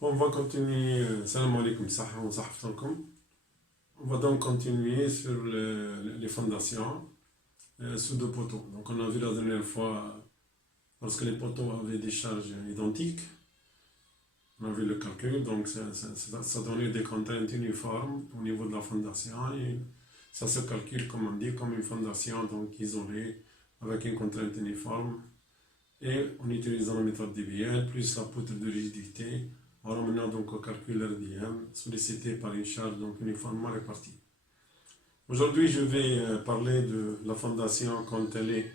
On va continuer, salam alaikum, on va donc continuer sur les fondations sous deux poteaux. Donc on a vu la dernière fois, lorsque les poteaux avaient des charges identiques, on a vu le calcul, donc ça donnait des contraintes uniformes au niveau de la fondation et ça se calcule, comme on dit, comme une fondation donc isolée avec une contrainte uniforme et en utilisant la méthode DBL plus la poutre de rigidité. En ramenant donc au calcul RDM sollicité par une charge donc uniformément répartie. Aujourd'hui, je vais parler de la fondation quand elle est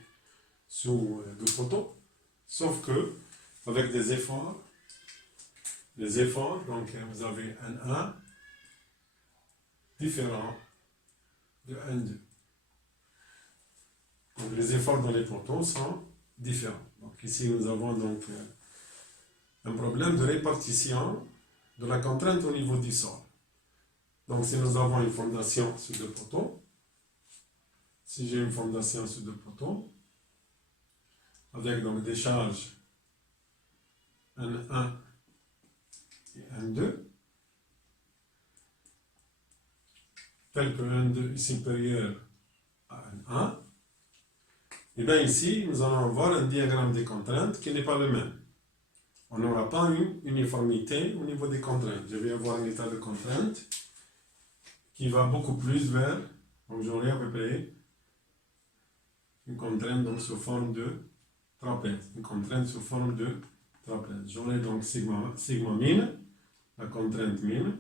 sous deux poteaux, sauf que avec des efforts, donc vous avez un 1 différent de un 2. Donc les efforts dans les poteaux sont différents. Donc ici nous avons donc un problème de répartition de la contrainte au niveau du sol. Donc si nous avons une fondation sur deux poteaux, si j'ai une fondation sur deux poteaux, avec donc des charges N1 et N2, tel que N2 est supérieur à N1, et bien ici nous allons avoir un diagramme des contraintes qui n'est pas le même. On n'aura pas une uniformité au niveau des contraintes. Je vais avoir un état de contrainte qui va beaucoup plus vers, donc j'aurai à peu près une contrainte donc sous forme de trapèze. Une contrainte sous forme de trapèze. J'aurai donc sigma min, la contrainte min,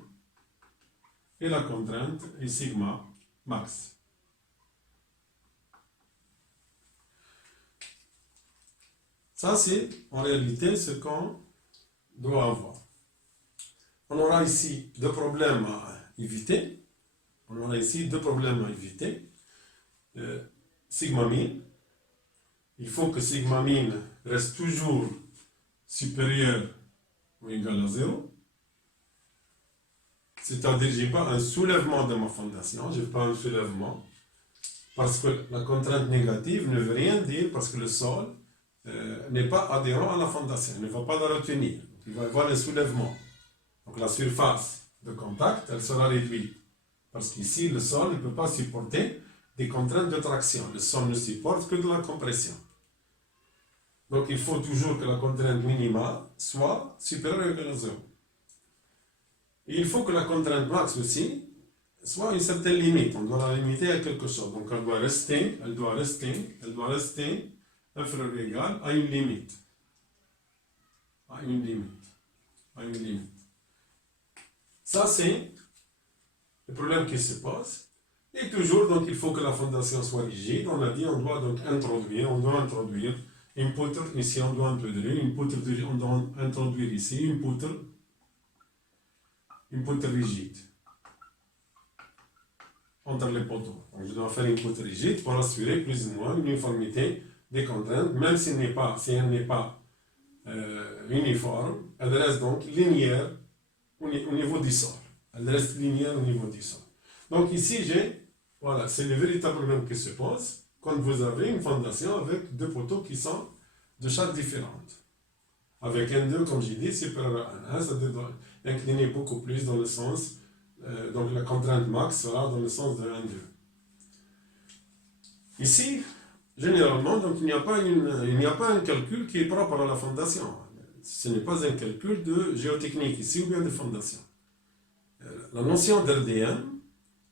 et la contrainte est sigma max. Ça, c'est en réalité ce qu'on doit avoir. On aura ici deux problèmes à éviter. Sigma min, il faut que sigma min reste toujours supérieur ou égal à 0. C'est-à-dire que je n'ai pas un soulèvement de ma fondation, je n'ai pas un soulèvement, parce que la contrainte négative ne veut rien dire, parce que le sol n'est pas adhérent à la fondation, il ne va pas la retenir. Il va y avoir un soulèvement. Donc la surface de contact, elle sera réduite. Parce qu'ici, le sol ne peut pas supporter des contraintes de traction. Le sol ne supporte que de la compression. Donc il faut toujours que la contrainte minimale soit supérieure ou égale à 0. Et il faut que la contrainte max aussi soit à une certaine limite. On doit la limiter à quelque chose. Donc elle doit rester inférieure ou égale à une limite. Ça, c'est le problème qui se pose. Et toujours, donc, il faut que la fondation soit rigide. On a dit, on doit donc introduire une poutre. Ici, on doit introduire une poutre, on doit introduire ici une poutre rigide entre les poteaux. Donc, je dois faire une poutre rigide pour assurer plus ou moins une uniformité des contraintes, même si elle n'est pas uniforme, elle reste donc linéaire au niveau du sol. Donc ici, voilà, c'est le véritable problème qui se pose quand vous avez une fondation avec deux poteaux qui sont de charges différentes. Avec un 2, comme j'ai dit, supérieur à 1, ça doit incliner beaucoup plus dans le sens, donc la contrainte max sera dans le sens de 1, 2. Ici, généralement, donc, il n'y a pas un calcul qui est propre à la fondation. Ce n'est pas un calcul de géotechnique ici ou bien de fondation. La notion d'RDM,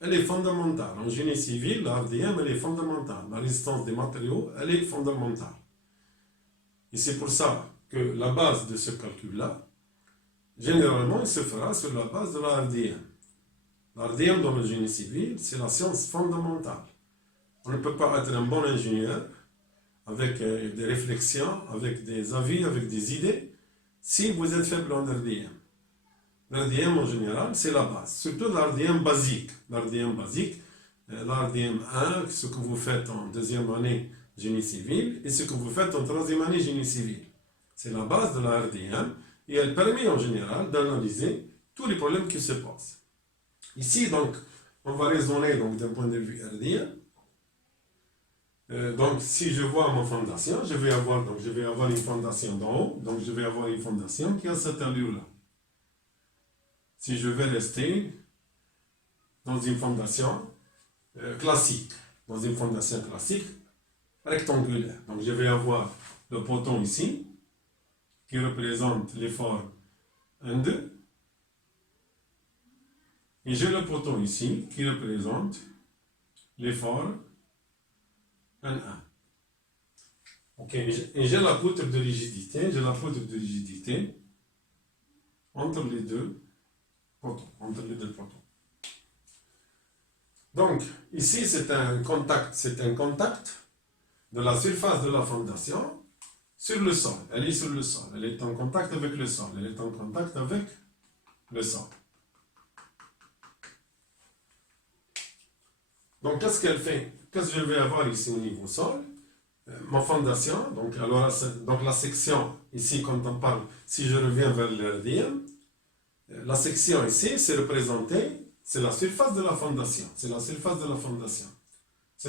elle est fondamentale. En génie civil, la RDM, elle est fondamentale. La résistance des matériaux, elle est fondamentale. Et c'est pour ça que la base de ce calcul-là, généralement, il se fera sur la base de la RDM. La RDM dans le génie civil, c'est la science fondamentale. On ne peut pas être un bon ingénieur avec des réflexions, avec des avis, avec des idées, si vous êtes faible en RDM. L'RDM en général, c'est la base, surtout l'RDM basique. L'RDM 1, ce que vous faites en deuxième année génie civil et ce que vous faites en troisième année génie civil. C'est la base de la RDM et elle permet en général d'analyser tous les problèmes qui se posent. Ici, donc, on va raisonner d'un point de vue RDM. Donc, si je vois ma fondation, je vais avoir une fondation d'en haut, donc je vais avoir une fondation qui a cette allure-là. si je vais rester dans une fondation classique, rectangulaire. Donc je vais avoir le poteau ici, qui représente l'effort 1, 2, et j'ai le poteau ici, qui représente l'effort 1, 1. Ok, et j'ai la poutre de rigidité, entre les deux poteaux. Donc, ici, c'est un contact de la surface de la fondation sur le sol. Elle est sur le sol, elle est en contact avec le sol, Donc, qu'est-ce qu'elle fait? Qu'est-ce que je vais avoir ici au niveau sol? Ma fondation, donc la section, ici, quand on parle, si je reviens vers l'RDM, la section ici, c'est représenté, c'est la surface de la fondation. C'est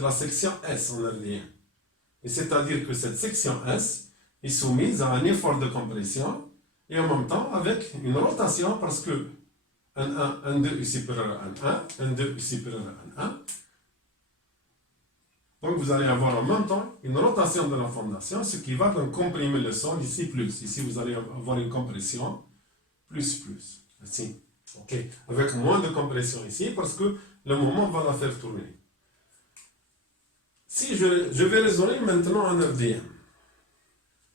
la section S en RDM. Et c'est-à-dire que cette section S est soumise à un effort de compression et en même temps avec une rotation parce que 1, 1, 1, 2 est supérieur à 1, 1, 1, 2 est supérieur à 1, 1. Donc vous allez avoir en même temps une rotation de la fondation, ce qui va donc comprimer le sol ici plus. Ici vous allez avoir une compression plus. Ici. Ok. Avec moins de compression ici parce que le moment va la faire tourner. Si je vais raisonner maintenant en RDM,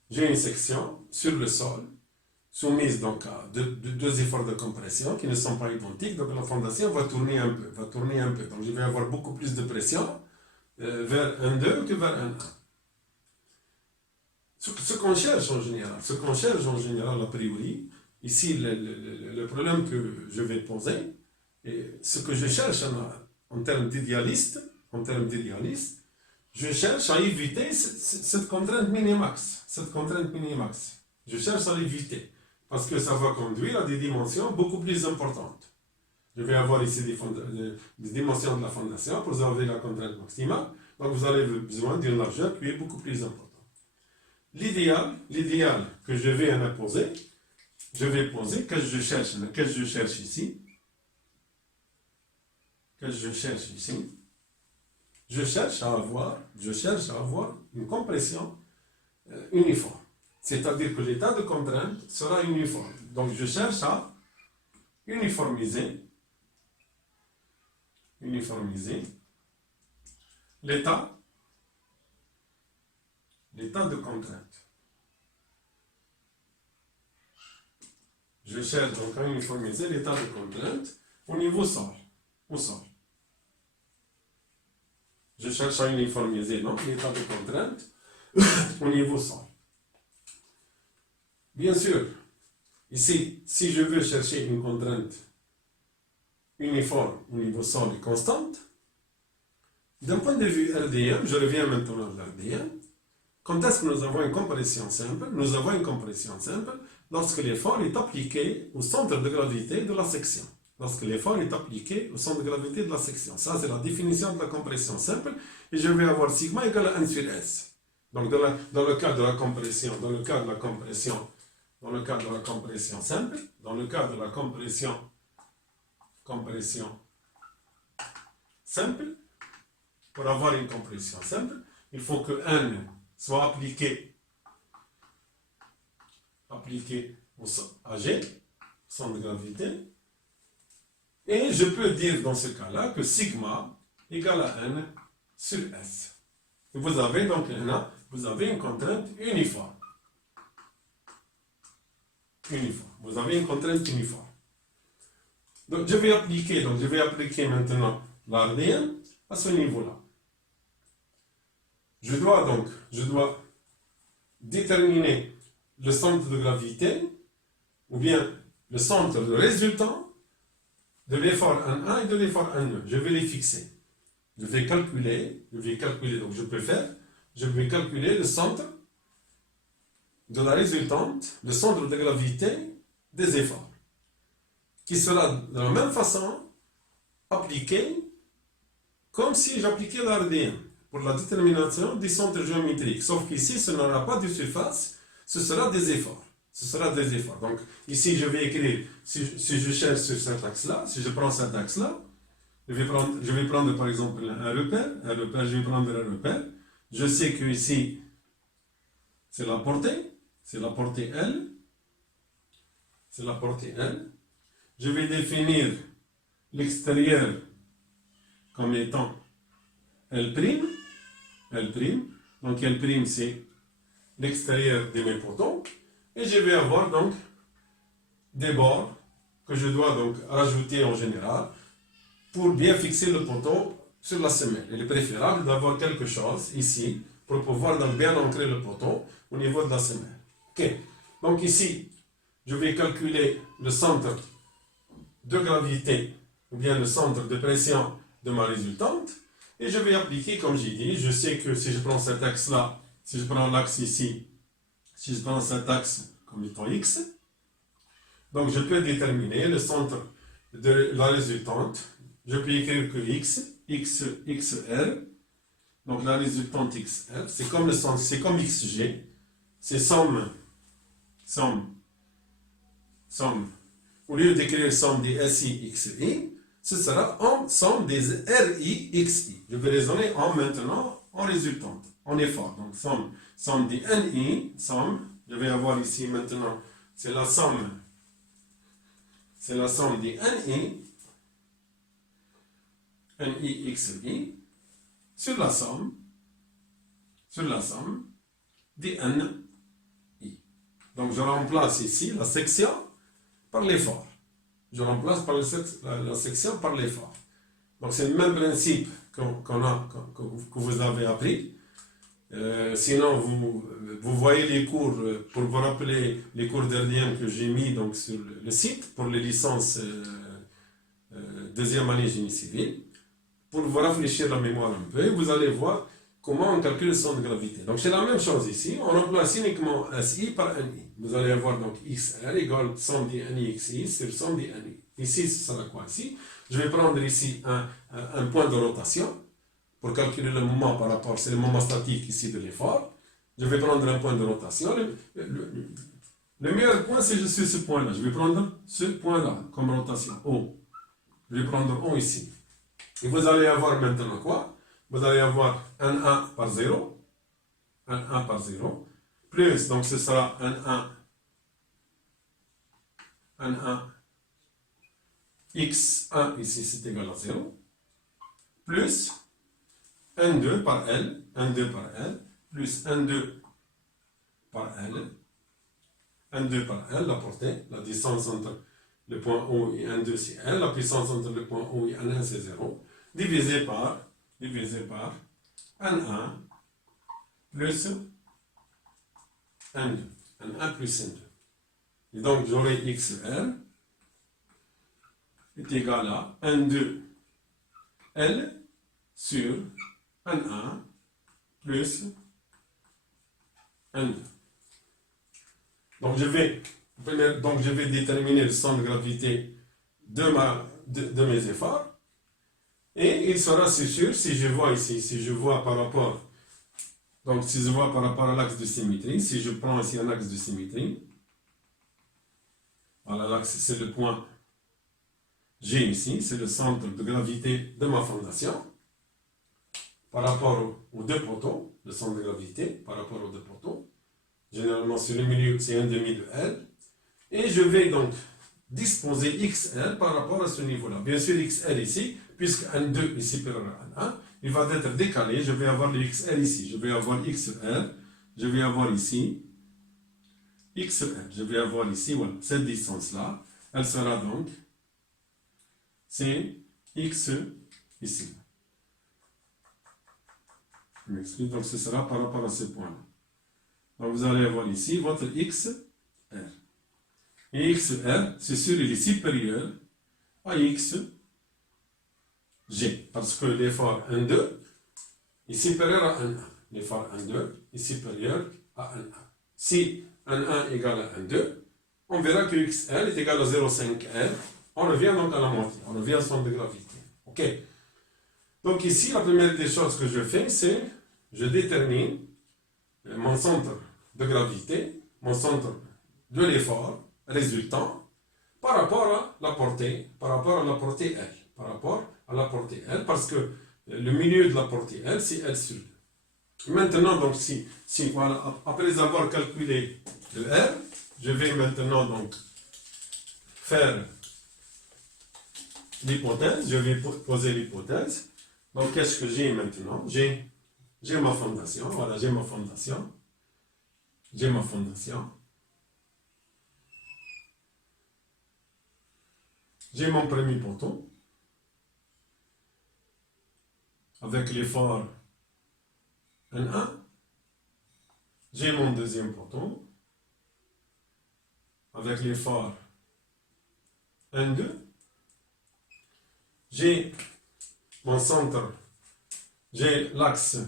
j'ai une section sur le sol soumise donc à deux efforts de compression qui ne sont pas identiques, donc la fondation va tourner un peu. Donc je vais avoir beaucoup plus de pression vers 1,2 que vers 1,1. Ce qu'on cherche en général a priori, ici le problème que je vais poser, et ce que je cherche en termes d'idéaliste, je cherche à éviter cette contrainte minimax. Je cherche à l'éviter parce que ça va conduire à des dimensions beaucoup plus importantes. Je vais avoir ici des dimensions de la fondation pour avoir la contrainte maximale. Donc vous avez besoin d'une largeur qui est beaucoup plus importante. L'idéal que je vais en imposer, qu'est-ce que je cherche ici? Je cherche à avoir une compression uniforme. C'est-à-dire que l'état de contrainte sera uniforme. Donc je cherche à uniformiser l'état de contrainte. Je cherche donc à uniformiser l'état de contrainte au niveau sol. Je cherche à uniformiser l'état de contrainte au niveau sol. Bien sûr, ici, si je veux chercher une contrainte uniforme au niveau sol et constante, d'un point de vue RDM, je reviens maintenant à l'RDM, quand est-ce que nous avons une compression simple? Nous avons une compression simple lorsque l'effort est appliqué au centre de gravité de la section. Ça, c'est la définition de la compression simple. Et je vais avoir sigma égale à 1 sur S. Donc, dans le cas de la compression simple, pour avoir une compression simple, il faut que N soit appliqué à G, centre de gravité, et je peux dire dans ce cas-là que sigma égale à N sur S. Et vous avez donc là, vous avez une contrainte uniforme. Vous avez une contrainte uniforme. Donc je vais appliquer maintenant l'RDM à ce niveau-là. Je dois déterminer le centre de gravité ou bien le centre de résultant de l'effort 1,1 et de l'effort 1,2. Je vais les fixer. Je vais calculer, donc je vais calculer le centre de la résultante, le centre de gravité des efforts, qui sera de la même façon appliqué comme si j'appliquais l'RDM pour la détermination du centre géométrique. Sauf qu'ici, ce n'aura pas de surface, ce sera des efforts. Ce sera des efforts. Donc, ici, je vais écrire, si je cherche sur cet axe-là, si je prends cet axe-là, je vais prendre par exemple un repère, je vais prendre un repère. Je sais que ici, c'est la portée L, c'est la portée L. Je vais définir l'extérieur comme étant L', donc L', c'est l'extérieur de mes potons, et je vais avoir donc des bords que je dois donc rajouter en général pour bien fixer le poteau sur la semelle. Il est préférable d'avoir quelque chose ici pour pouvoir donc bien ancrer le poteau au niveau de la semelle. Ok, donc ici, je vais calculer le centre de gravité ou bien le centre de pression de ma résultante et je vais appliquer comme j'ai dit. Je sais que si je prends cet axe là, si je prends l'axe ici, si je prends cet axe comme étant x, donc je peux déterminer le centre de la résultante. Je peux écrire que xr, donc la résultante xr, c'est comme le centre, c'est comme xg, c'est somme. Au lieu d'écrire somme des SI, XI, ce sera en somme des RI, XI. Je vais raisonner maintenant en résultante, en effort. Donc somme des NI, je vais avoir ici maintenant, c'est la somme des NI, XI, sur la somme des NI. Donc je remplace ici la section par l'effort. Je remplace par la section par l'effort. Donc c'est le même principe que vous avez appris. Sinon, vous voyez les cours, pour vous rappeler les cours derniers que j'ai mis donc, sur le site pour les licences deuxième année génie civil. Pour vous rafraîchir la mémoire un peu, vous allez voir comment on calcule le centre de gravité. Donc c'est la même chose ici, on remplace uniquement SI par NI. Vous allez avoir donc XR égale somme des NI XI sur somme des NI. Ici, ce sera quoi ici? Je vais prendre ici un point de rotation pour calculer le moment par rapport, c'est le moment statique ici de l'effort. Je vais prendre un point de rotation. Le meilleur point, c'est juste ce point-là. Je vais prendre ce point-là comme rotation, O. Je vais prendre O ici. Et vous allez avoir maintenant quoi? Vous allez avoir un 1 par 0, plus, donc ce sera un 1 x1 ici c'est égal à 0, plus un 2 par L, plus un 2 par L, la portée, la distance entre le point O et 1, 2 c'est L, la puissance entre le point O et 1, c'est 0, divisé par N1 plus N2. N1 plus N2. Et donc, j'aurai XR est égal à N2 L sur N1 plus N2. Donc, je vais déterminer le centre de gravité de mes efforts. Et il sera, c'est sûr, si je vois ici, si je vois par rapport à l'axe de symétrie, si je prends ici un axe de symétrie, voilà, l'axe, c'est le point G ici, c'est le centre de gravité de ma fondation, par rapport aux deux poteaux, le centre de gravité, par rapport aux deux poteaux, généralement sur le milieu, c'est un demi de L, et je vais donc disposer XL par rapport à ce niveau-là. Bien sûr, XL ici, puisque N2 est supérieur à N1, il va être décalé. Je vais avoir le XL ici. Je vais avoir XR. Je vais avoir ici XR. Je vais avoir ici, voilà, cette distance-là. Elle sera donc, c'est X ici. Je m'excuse, donc ce sera par rapport à ce point-là. Donc vous allez avoir ici votre XR. Et XR, c'est sûr, il est supérieur à XG, parce que l'effort N2 est supérieur à N1. L'effort N2 est supérieur à N1. Si N1 égale à N2, on verra que XL est égal à 0,5R. On revient donc à la moitié, on revient au centre de gravité. Ok. Donc ici, la première des choses que je fais, c'est je détermine mon centre de gravité, mon centre de l'effort résultant par rapport à la portée, L. Par rapport à la portée L, parce que le milieu de la portée L, c'est L sur 2. Maintenant, donc, voilà, après avoir calculé le R, je vais maintenant donc faire l'hypothèse, je vais poser l'hypothèse. Donc, qu'est-ce que j'ai maintenant? J'ai ma fondation, voilà, j'ai ma fondation. J'ai mon premier poteau avec l'effort N1. J'ai mon deuxième poteau avec l'effort N2. J'ai mon centre, j'ai l'axe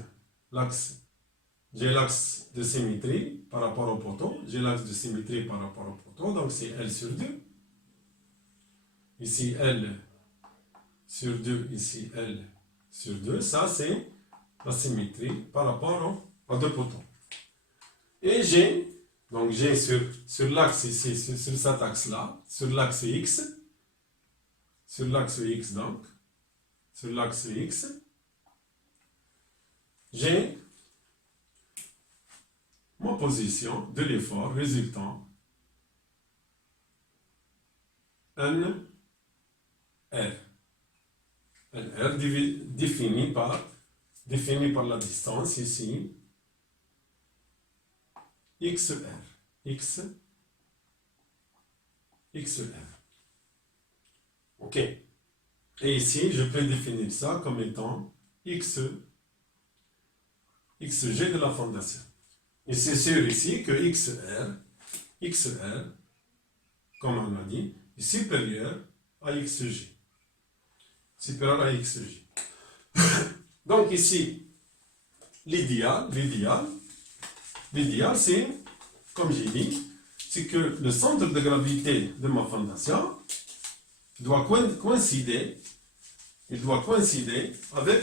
de symétrie par rapport au poteau. J'ai l'axe de symétrie par rapport au poteau, donc c'est L sur 2. Ici L sur 2, ici L sur 2. Ça, c'est la symétrie par rapport aux deux poteaux. Et j'ai sur l'axe ici, sur cet axe-là, sur l'axe X, j'ai ma position de l'effort résultant NR. NR défini par la distance ici, XR. OK. Et ici, je peux définir ça comme étant XG de la fondation. Et c'est sûr ici que XR, comme on a dit, est supérieur à XG. Donc ici, l'idéal, c'est, comme j'ai dit, c'est que le centre de gravité de ma fondation doit coïncider avec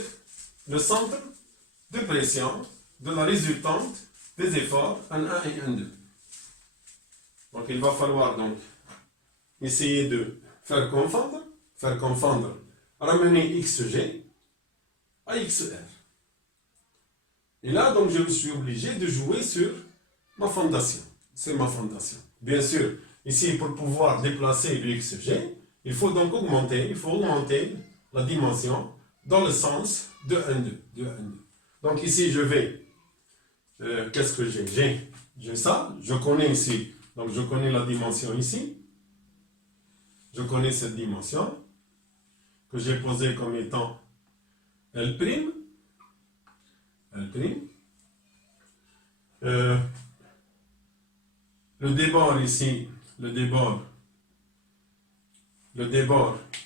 le centre de pression de la résultante des efforts N1 et N2. Donc il va falloir donc essayer de faire confondre, ramener XG à XR. Et là, donc, je suis obligé de jouer sur ma fondation. C'est ma fondation. Bien sûr, ici, pour pouvoir déplacer le XG, il faut donc augmenter la dimension dans le sens de N2. Donc ici, je vais, qu'est-ce que j'ai? J'ai ça, je connais ici, donc je connais la dimension ici. Je connais cette dimension que j'ai posée comme étant L'. Le débord ici, le débord,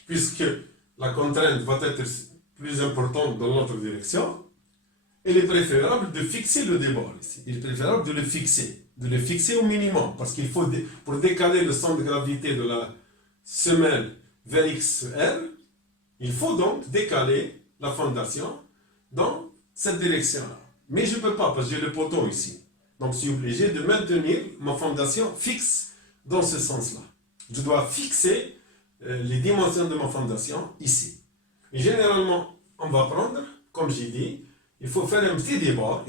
puisque la contrainte va être plus importante dans l'autre direction, il est préférable de fixer le débord ici. Il est préférable de le fixer au minimum, parce qu'il faut, pour décaler le centre de gravité de la semelle vers XR, il faut donc décaler la fondation dans cette direction-là. Mais je ne peux pas, parce que j'ai le poteau ici. Donc je suis obligé de maintenir ma fondation fixe dans ce sens-là. Je dois fixer les dimensions de ma fondation ici. Et généralement, on va prendre, comme j'ai dit, il faut faire un petit débord.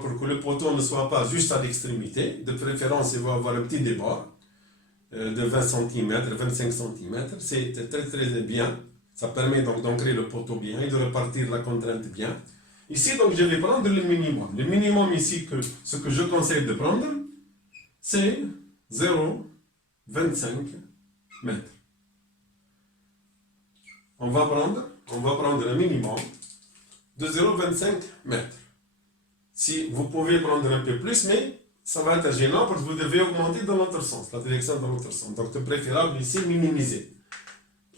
Pour que le poteau ne soit pas juste à l'extrémité. De préférence, il va avoir un petit débord de 20 cm, 25 cm. C'est très très bien. Ça permet donc d'ancrer le poteau bien et de repartir la contrainte bien. Ici, donc, je vais prendre le minimum. Le minimum ici, ce que je conseille de prendre, c'est 0,25 mètres. On va prendre un minimum de 0,25 mètres. Si vous pouvez prendre un peu plus, mais ça va être gênant parce que vous devez augmenter dans l'autre sens, la direction dans l'autre sens. Donc, c'est préférable ici minimiser.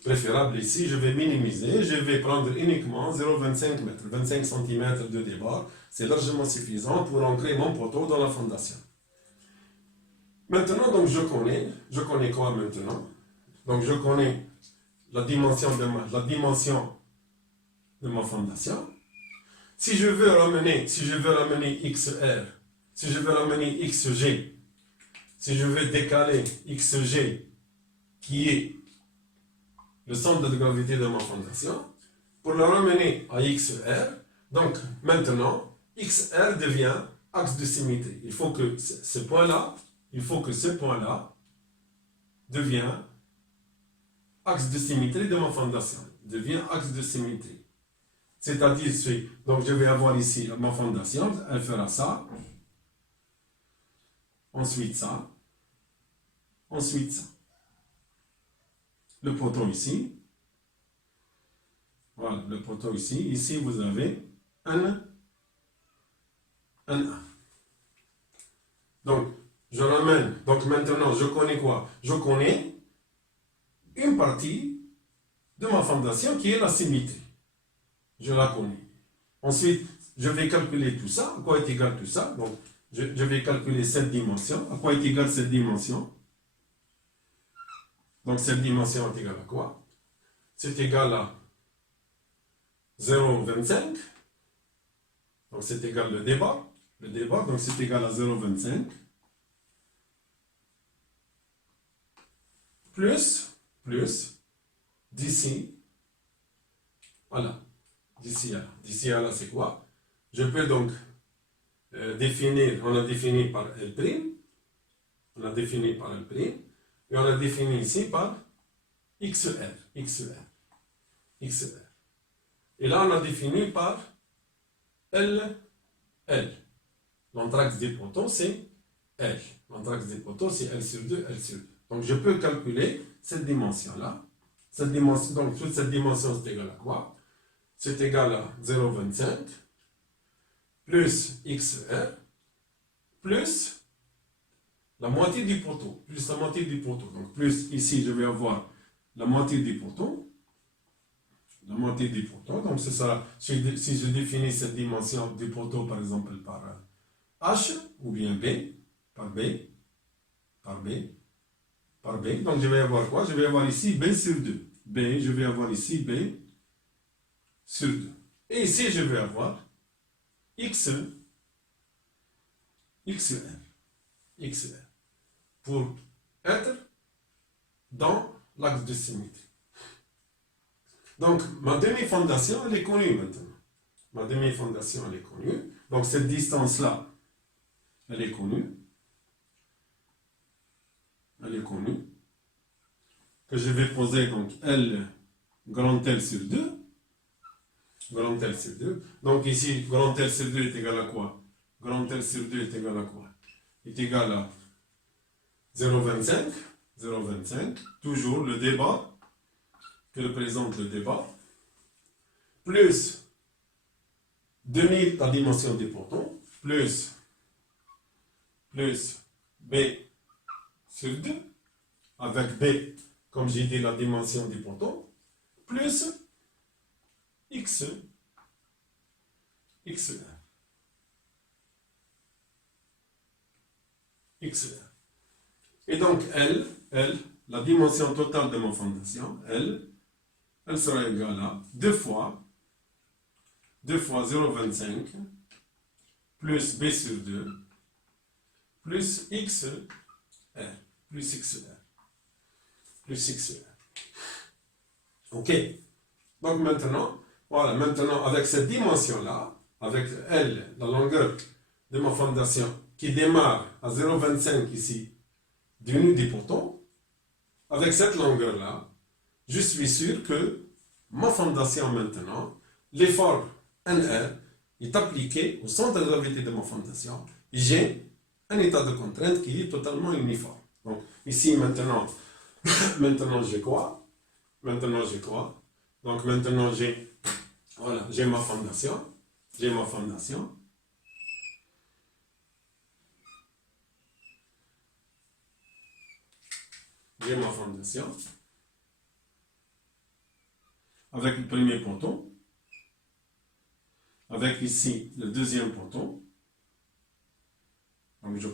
Je vais minimiser, je vais prendre uniquement 0,25 mètres, 25 cm de débord. C'est largement suffisant pour ancrer mon poteau dans la fondation. Maintenant, donc, je connais quoi maintenant? Donc, je connais la dimension de ma fondation. Si je veux ramener XR, si je veux ramener XG si je veux décaler XG, qui est le centre de gravité de ma fondation, pour le ramener à XR, donc maintenant, XR devient axe de symétrie. Il faut que ce point-là, devient axe de symétrie de ma fondation. Devient axe de symétrie. C'est-à-dire, donc je vais avoir ici ma fondation, elle fera ça, ensuite ça, ensuite ça. Le poteau ici, voilà, le poteau ici. Ici, vous avez un A. Donc, je ramène. Donc, maintenant, je connais quoi? Je connais une partie de ma fondation qui est la symétrie. Je la connais. Ensuite, je vais calculer tout ça. À quoi est égal tout ça? Donc, je vais calculer cette dimension. À quoi est égale cette dimension? Donc, cette dimension est égale à quoi? C'est égal à 0,25. Donc, c'est égal le débat. Le débat, donc c'est égal à 0,25. Plus, d'ici, voilà. D'ici à là, c'est quoi? Je peux donc définir, on a défini par L', on a défini par L', et on a défini ici par XR. Et là, on a défini par L. L'anthrax des poteaux, c'est L. L'anthrax des poteaux, c'est L sur 2, L sur 2. Donc, je peux calculer cette dimension-là. Donc, toute cette dimension, c'est égal à quoi? C'est égal à 0,25 plus XR plus la moitié du poteau. Donc, plus ici, je vais avoir la moitié du poteau. Donc, c'est ça. Si je définis cette dimension du poteau, par exemple, par H, ou bien B, par B. Donc, je vais avoir quoi? Je vais avoir ici B sur 2. Je vais avoir ici B sur 2. Et ici, je vais avoir XR. Pour être dans l'axe de symétrie. Donc, ma demi-fondation, elle est connue maintenant. Donc, cette distance-là, elle est connue. Que je vais poser donc L, grand L sur 2. Donc, ici, grand L sur 2 est égal à quoi? Est égal à 0,25. Toujours le débat que représente le débat, plus demi la dimension des protons, plus B sur 2, avec B, comme j'ai dit, la dimension des protons, plus XR. Et donc, L, la dimension totale de mon fondation, elle sera égale à 2 fois 0,25 plus B sur 2 plus XR. Ok. Donc maintenant, avec cette dimension-là, avec L, la longueur de ma fondation, qui démarre à 0,25 ici, du nu des protons, avec cette longueur-là, je suis sûr que ma fondation maintenant, l'effort NR est appliqué au centre de gravité de ma fondation. J'ai un état de contrainte qui est totalement uniforme. Donc ici maintenant, j'ai quoi? Donc maintenant j'ai ma fondation. Avec le premier poteau, avec ici le deuxième poteau. Donc je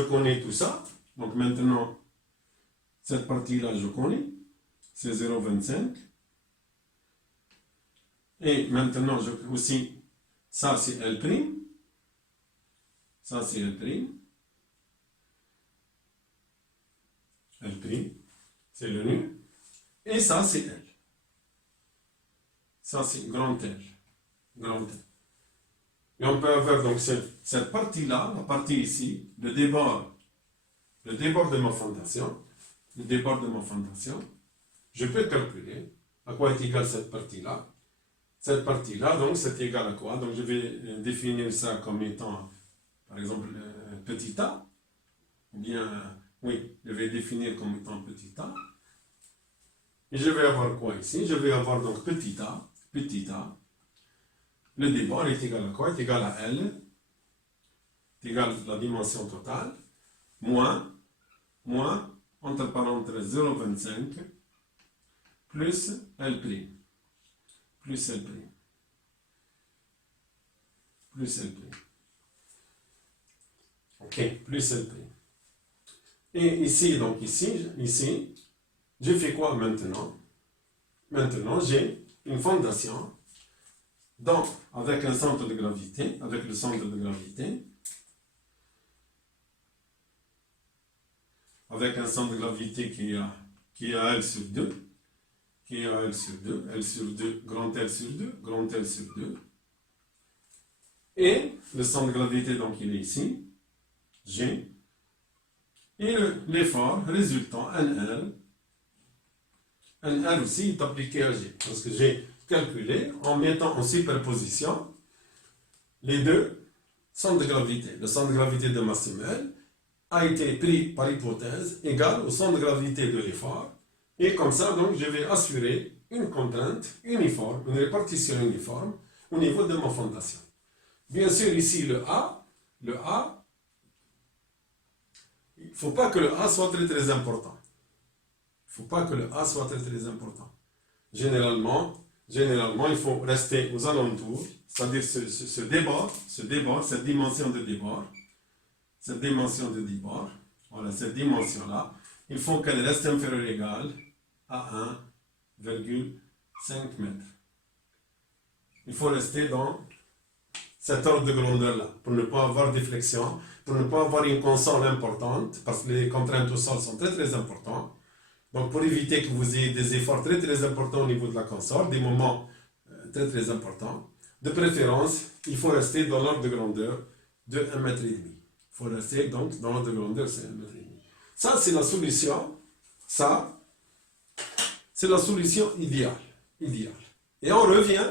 connais tout ça. Donc maintenant, cette partie-là, je connais. C'est 0,25. Et maintenant, ça c'est L'. L', c'est le nu. Et ça, c'est L. Ça, c'est grand L. Grand L. Et on peut avoir donc cette partie-là, la partie ici, le débord de ma fondation. Le débord de ma fondation. Je peux calculer à quoi est égale cette partie-là. Cette partie-là, donc, c'est égal à quoi? Donc, je vais définir ça comme étant, par exemple, petit a. Ou bien, oui, je vais définir comme étant petit a. Et je vais avoir quoi ici? Je vais avoir donc petit a. Le débord est égal à quoi? Est égal à L. Est égal à la dimension totale. Moins, entre parenthèses, 0,25 plus L'. Plus L'. Plus L'. Ok, plus L'. Et ici, donc ici, je fais quoi maintenant? Maintenant, j'ai une fondation, donc avec un centre de gravité, avec le centre de gravité, avec un centre de gravité qui a L sur 2, L sur 2, grand L sur 2, grand L sur 2. Et le centre de gravité, donc il est ici, G. Et l'effort résultant, NL aussi est appliqué à G. Parce que j'ai calculé en mettant en superposition les deux centres de gravité. Le centre de gravité de masse humaine a été pris par hypothèse égal au centre de gravité de l'effort. Et comme ça, donc, je vais assurer une contrainte uniforme, une répartition uniforme au niveau de ma fondation. Bien sûr, ici, le A, il ne faut pas que le A soit très très important. Il ne faut pas que le A soit très très important. Généralement, il faut rester aux alentours, c'est-à-dire ce débord, cette dimension de débord, voilà, cette dimension-là, il faut qu'elle reste inférieure ou égale à 1,5 mètres. Il faut rester dans cet ordre de grandeur-là, pour ne pas avoir de flexion, pour ne pas avoir une console importante, parce que les contraintes au sol sont très très importantes. Donc pour éviter que vous ayez des efforts très très importants au niveau de la console, des moments très très importants, de préférence, il faut rester dans l'ordre de grandeur de 1,5 mètre. Il faut rester donc dans l'ordre de grandeur de 1,5 mètre. Ça, c'est la solution. Ça, c'est la solution idéale. Et on revient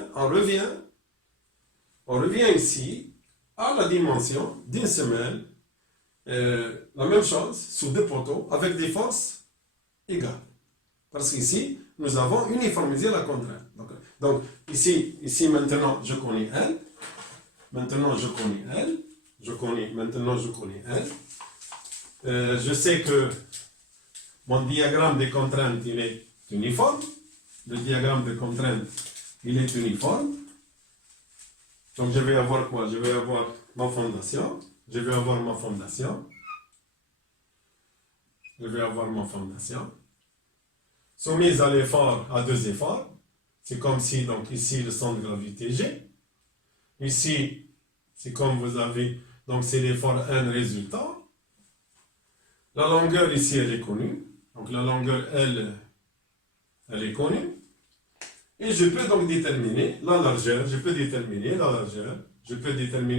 ici à la dimension d'une semelle, la même chose, sous deux poteaux, avec des forces égales. Parce qu'ici, nous avons uniformisé la contrainte. Donc ici, maintenant, je connais L. Je sais que mon diagramme de contraintes, il est uniforme. Le diagramme de contraintes, il est uniforme. Donc je vais avoir quoi? Je vais avoir ma fondation. Soumise à l'effort, à deux efforts. C'est comme si, donc ici, le centre de gravité G. Ici, c'est comme vous avez, donc c'est l'effort N résultant. La longueur ici, elle est connue. Donc la longueur L, elle est connue. Et je peux donc déterminer la largeur. Je peux déterminer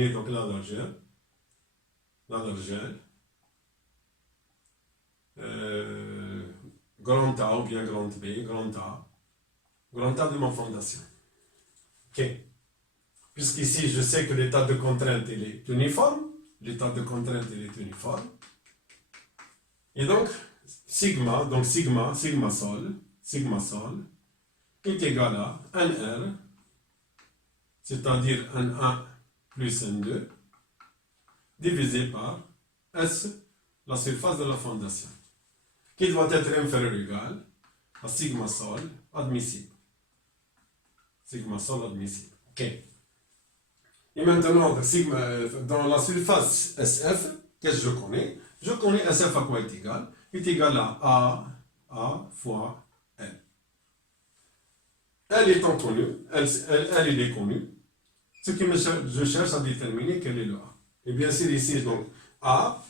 donc la largeur. Grand A ou bien grand B, grand A de ma fondation. Ok. Puisqu'ici, je sais que l'état de contrainte, il est uniforme. Et donc, sigma sol, est égal à NR, c'est-à-dire N1 plus N2, divisé par S, la surface de la fondation, qui doit être inférieur ou égal à sigma sol admissible. Ok. Et maintenant, dans la surface SF, qu'est-ce que je connais? Je connais SF à quoi est égal? Est égal à A fois L. L étant connu, L il est connu. Ce que je cherche à déterminer, quel est le A. Et bien sûr, ici, donc, A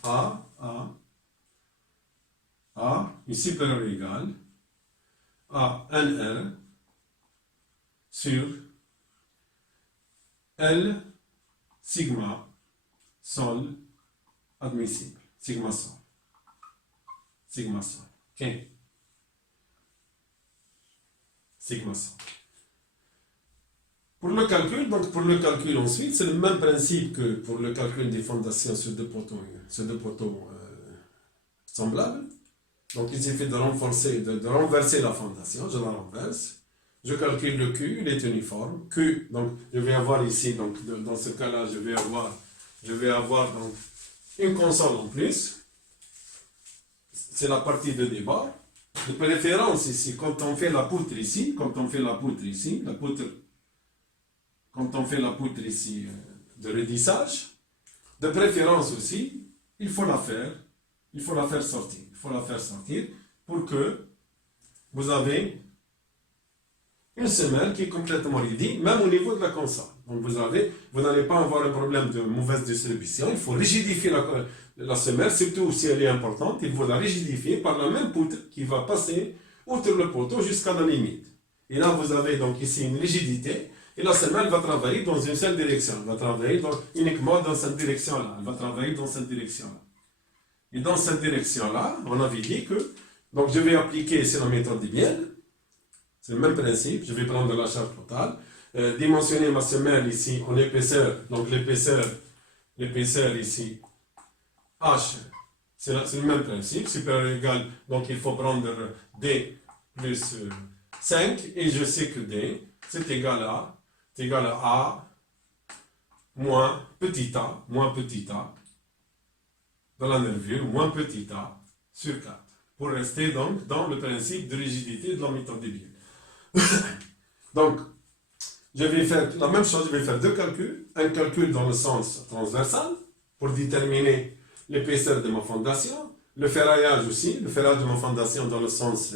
A est supérieur ou égal à NR sur L sigma sol admissible. Sigma sol. Sigma sol. OK? Sigma sol. Pour le calcul, donc pour le calcul ensuite, c'est le même principe que pour le calcul des fondations sur deux poteaux semblables. Donc il suffit de renverser la fondation, je la renverse. Je calcule le Q, il est uniforme. Q, donc je vais avoir ici, donc dans ce cas-là, je vais avoir donc une console en plus. C'est la partie de débat. De préférence ici, quand on fait la poutre ici, de redissage, de préférence aussi, il faut la faire sortir pour que vous avez une semelle qui est complètement ridée, même au niveau de la console. Donc vous n'allez pas avoir un problème de mauvaise distribution. Il faut rigidifier la semelle, surtout si elle est importante, il faut la rigidifier par la même poutre qui va passer outre le poteau jusqu'à la limite. Et là, vous avez donc ici une rigidité, et la semelle va travailler dans une seule direction. Elle va travailler uniquement dans cette direction-là. Elle va travailler dans cette direction-là. Et dans cette direction-là, on avait dit que, donc je vais appliquer ici la méthode du biel. C'est le même principe, je vais prendre la charge totale, dimensionner ma semelle ici en épaisseur, donc l'épaisseur ici, H, c'est le même principe, supérieur ou égal, donc il faut prendre D plus 5, et je sais que D, c'est égal à A moins petit a, dans la nervure, moins petit a sur 4, pour rester donc dans le principe de rigidité de la méthode de Biel. Donc, je vais faire la même chose, je vais faire deux calculs. Un calcul dans le sens transversal pour déterminer l'épaisseur de ma fondation, le ferraillage aussi, le ferraillage de ma fondation dans le sens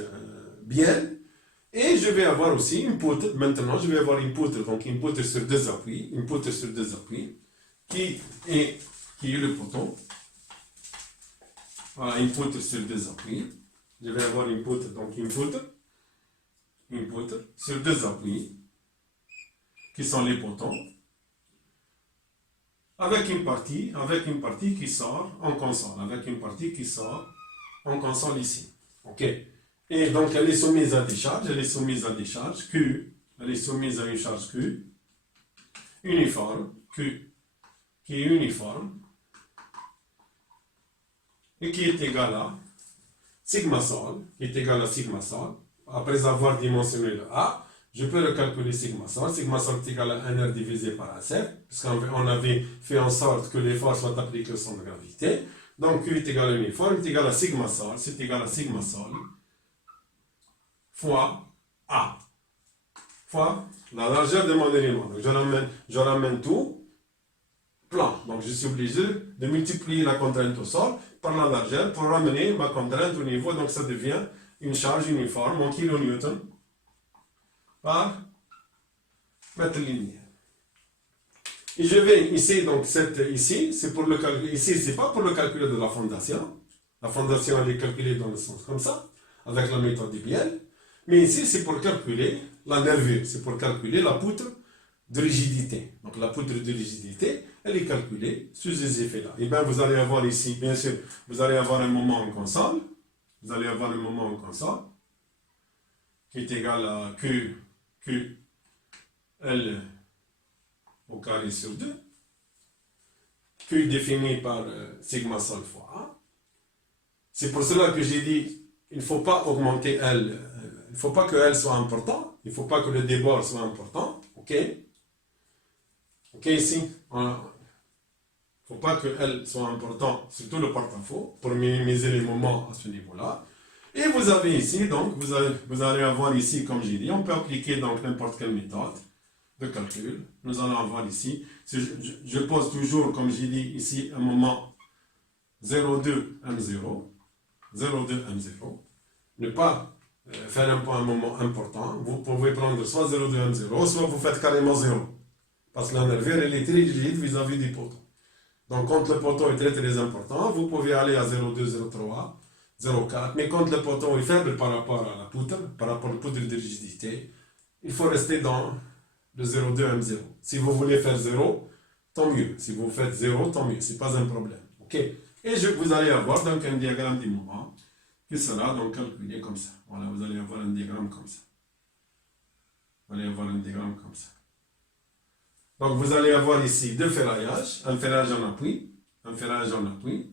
biel. Et je vais avoir aussi une poutre, maintenant je vais avoir une poutre sur deux appuis, qui est le poteau. Voilà, une poutre sur deux appuis. Je vais avoir une poutre sur deux appuis, qui sont les poteaux, avec une partie qui sort en console, ici. Ok? Et donc elle est soumise à des charges, Q, elle est soumise à une charge Q, uniforme, qui est uniforme, et qui est égal à sigma sol, Après avoir dimensionné le A, je peux recalculer sigma sol. Sigma sol est égal à 1R divisé par SF, puisqu'on avait fait en sorte que les forces soient appliquées au centre de gravité. Donc Q est égal à uniforme, est égal à sigma sol, c'est égal à sigma sol, fois A, fois la largeur de mon élément. Donc je ramène tout plan. Donc je suis obligé de multiplier la contrainte au sol par la largeur pour ramener ma contrainte au niveau. Donc ça devient une charge uniforme en kilonewton par mètre linéaire. Et je vais ici, donc ici, c'est pour le calcul, ici c'est pas pour le calcul de la fondation. La fondation elle est calculée dans le sens comme ça, avec la méthode de Biel. Mais ici c'est pour calculer la nervure, c'est pour calculer la poutre de rigidité. Donc la poutre de rigidité, elle est calculée sur ces effets-là. Et bien vous allez avoir ici, bien sûr, vous allez avoir un moment en console. Qui est égal à Q, L au carré sur 2. Q défini par sigma sol fois A. C'est pour cela que j'ai dit, il ne faut pas augmenter L. Il ne faut pas que L soit important. Il ne faut pas que le débord soit important. Ok? Ok, ici. Il ne faut pas que L soit important, surtout le porte-à-faux, pour minimiser les moments à ce niveau-là. Et vous avez ici, donc, vous allez avoir ici, comme j'ai dit, on peut appliquer donc n'importe quelle méthode de calcul. Nous allons avoir ici, je pose toujours, comme j'ai dit ici, un moment 0,2 M0, 0,2 M0. Ne pas faire un moment important. Vous pouvez prendre soit 0,2 M0, soit vous faites carrément 0. Parce que la nervure, elle est très rigide vis-à-vis du poteau. Donc, quand le poteau est très très important, vous pouvez aller à 0,2, 0,3, 0,4. Mais quand le poteau est faible par rapport à la poutre, par rapport à la poutre de rigidité, il faut rester dans le 0,2 M0. Si vous voulez faire 0, tant mieux. Si vous faites 0, tant mieux. Ce n'est pas un problème. OK? Et vous allez avoir donc un diagramme du moment qui sera donc calculé comme ça. Voilà, vous allez avoir un diagramme comme ça. Vous allez avoir un diagramme comme ça. Donc vous allez avoir ici deux ferraillages, un ferraillage en appui, un ferraillage en appui,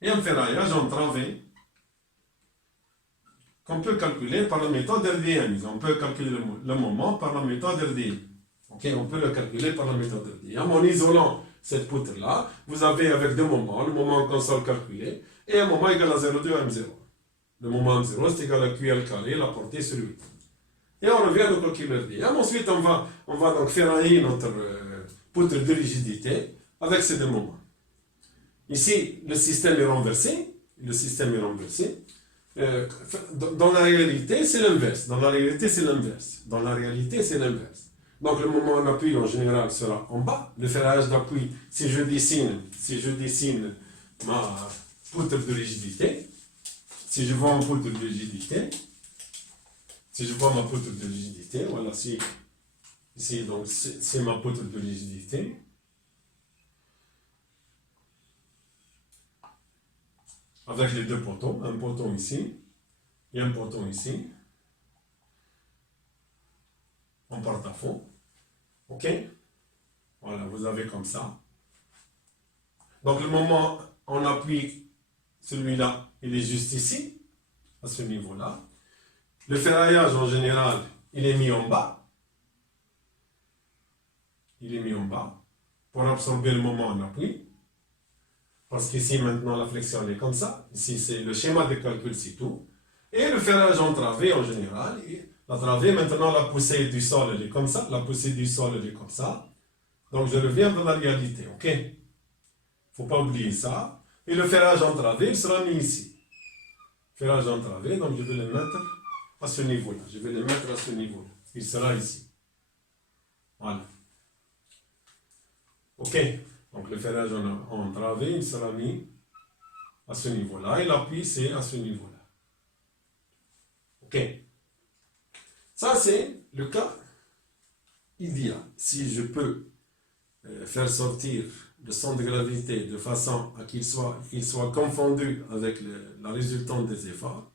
et un ferraillage en travée qu'on peut calculer par la méthode RDM. On peut calculer le moment par la méthode RDM. Ok, on peut le calculer par la méthode RDM. En isolant cette poutre-là, vous avez avec deux moments, le moment en console calculé, et un moment égal à 0,2 M0. Le moment M0, c'est égal à QL carré, la portée sur 8. Et on revient au calcul RDM. Ensuite, on va donc ferrailler notre poutre de rigidité avec ces deux moments. Ici, le système est renversé. Le système est renversé. Dans la réalité, c'est l'inverse. Dans la réalité, c'est l'inverse. Dans la réalité, c'est l'inverse. Donc, le moment en appui, en général, sera en bas. Le ferrage d'appui, si je dessine ma poutre de rigidité, si je vois ma poutre de rigidité, voilà, ici donc, c'est ma poutre de rigidité. Avec les deux poteaux, un poteau ici et un poteau ici, en porte-à-faux. OK? Voilà, vous avez comme ça. Donc le moment on appuie, celui-là, il est juste ici, à ce niveau-là. Le ferraillage en général, il est mis en bas. Il est mis en bas pour absorber le moment en appui. Parce qu'ici, maintenant, la flexion est comme ça. Ici, c'est le schéma de calcul, c'est tout. Et le ferrage en travée, en général. La travée, maintenant, la poussée du sol, elle est comme ça. La poussée du sol, elle est comme ça. Donc, je reviens dans la réalité, OK? Il ne faut pas oublier ça. Et le ferrage en travée, il sera mis ici. Ferrage en travée, donc je vais le mettre à ce niveau-là. Il sera ici. Voilà. OK? Donc le ferrage en travée, il sera mis à ce niveau-là. Et l'appui, c'est à ce niveau-là. OK? Ça, c'est le cas idéal. Si je peux faire sortir le centre de gravité de façon à qu'il soit confondu avec la résultante des efforts,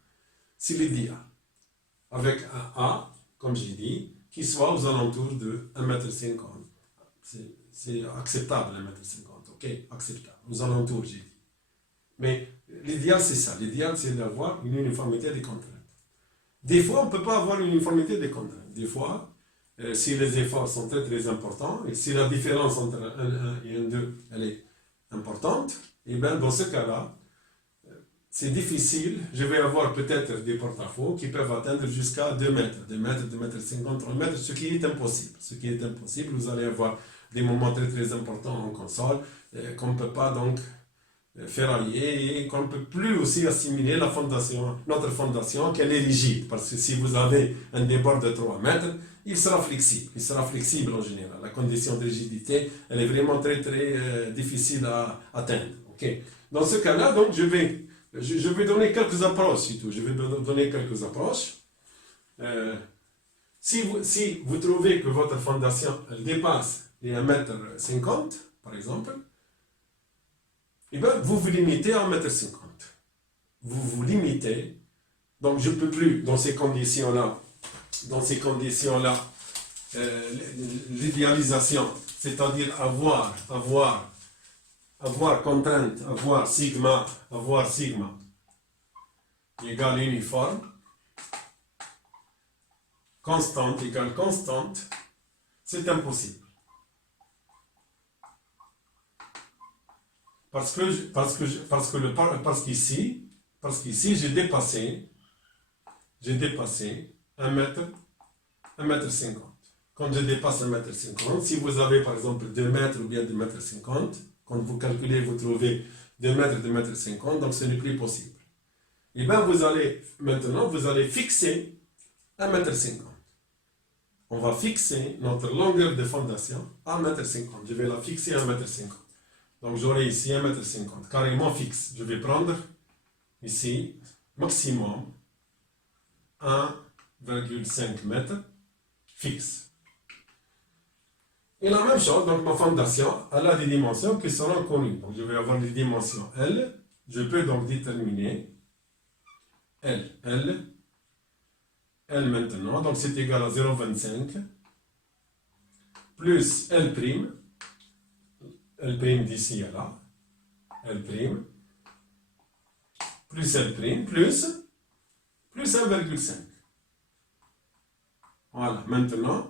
c'est l'idéal. Avec un A, comme j'ai dit, qui soit aux alentours de 1,50 m. C'est acceptable, 1,50 m, ok? Acceptable, aux alentours, j'ai dit. Mais l'idéal, c'est ça. L'idéal, c'est d'avoir une uniformité des contraintes. Des fois, on ne peut pas avoir une uniformité des contraintes. Des fois, si les efforts sont très, très importants, et si la différence entre un 1 et un 2, elle est importante, et bien dans ce cas-là, c'est difficile. Je vais avoir peut-être des porte-à-faux qui peuvent atteindre jusqu'à 2 mètres, 2 mètres, 2 mètres 50, 3 mètres, ce qui est impossible. Ce qui est impossible, vous allez avoir des moments très très importants en console qu'on ne peut pas donc ferrailler et qu'on ne peut plus aussi assimiler notre fondation qu'elle est rigide. Parce que si vous avez un débord de 3 mètres, il sera flexible. Il sera flexible en général. La condition de rigidité, elle est vraiment très très difficile à atteindre. Okay? Dans ce cas-là, donc je vais donner quelques approches, c'est tout. Je vais donner quelques approches. Si vous trouvez que votre fondation elle dépasse les 1,50 m, par exemple, eh bien, vous vous limitez à 1,50 m. Vous vous limitez. Donc, je ne peux plus, dans ces conditions-là, l'idéalisation, c'est-à-dire avoir contrainte, avoir sigma égale uniforme, constante égale constante, c'est impossible. Parce qu'ici, j'ai dépassé 1,50 m. Quand je dépasse 1,50 m, si vous avez par exemple 2 mètres ou bien 2,50 m, quand vous calculez, vous trouvez 2 mètres, 2,50 m, donc ce n'est plus possible. Et bien vous allez fixer 1,50 m. On va fixer notre longueur de fondation à 1,50 m. Je vais la fixer à 1,50 m. Donc j'aurai ici 1,50 m, carrément fixe. Je vais prendre ici, maximum, 1,5 m fixe. Et la même chose, donc ma fondation, elle a des dimensions qui seront connues. Donc je vais avoir des dimensions L. Je peux donc déterminer L maintenant. Donc c'est égal à 0,25 plus L', d'ici à là, L', plus L', plus 1,5. Voilà, maintenant,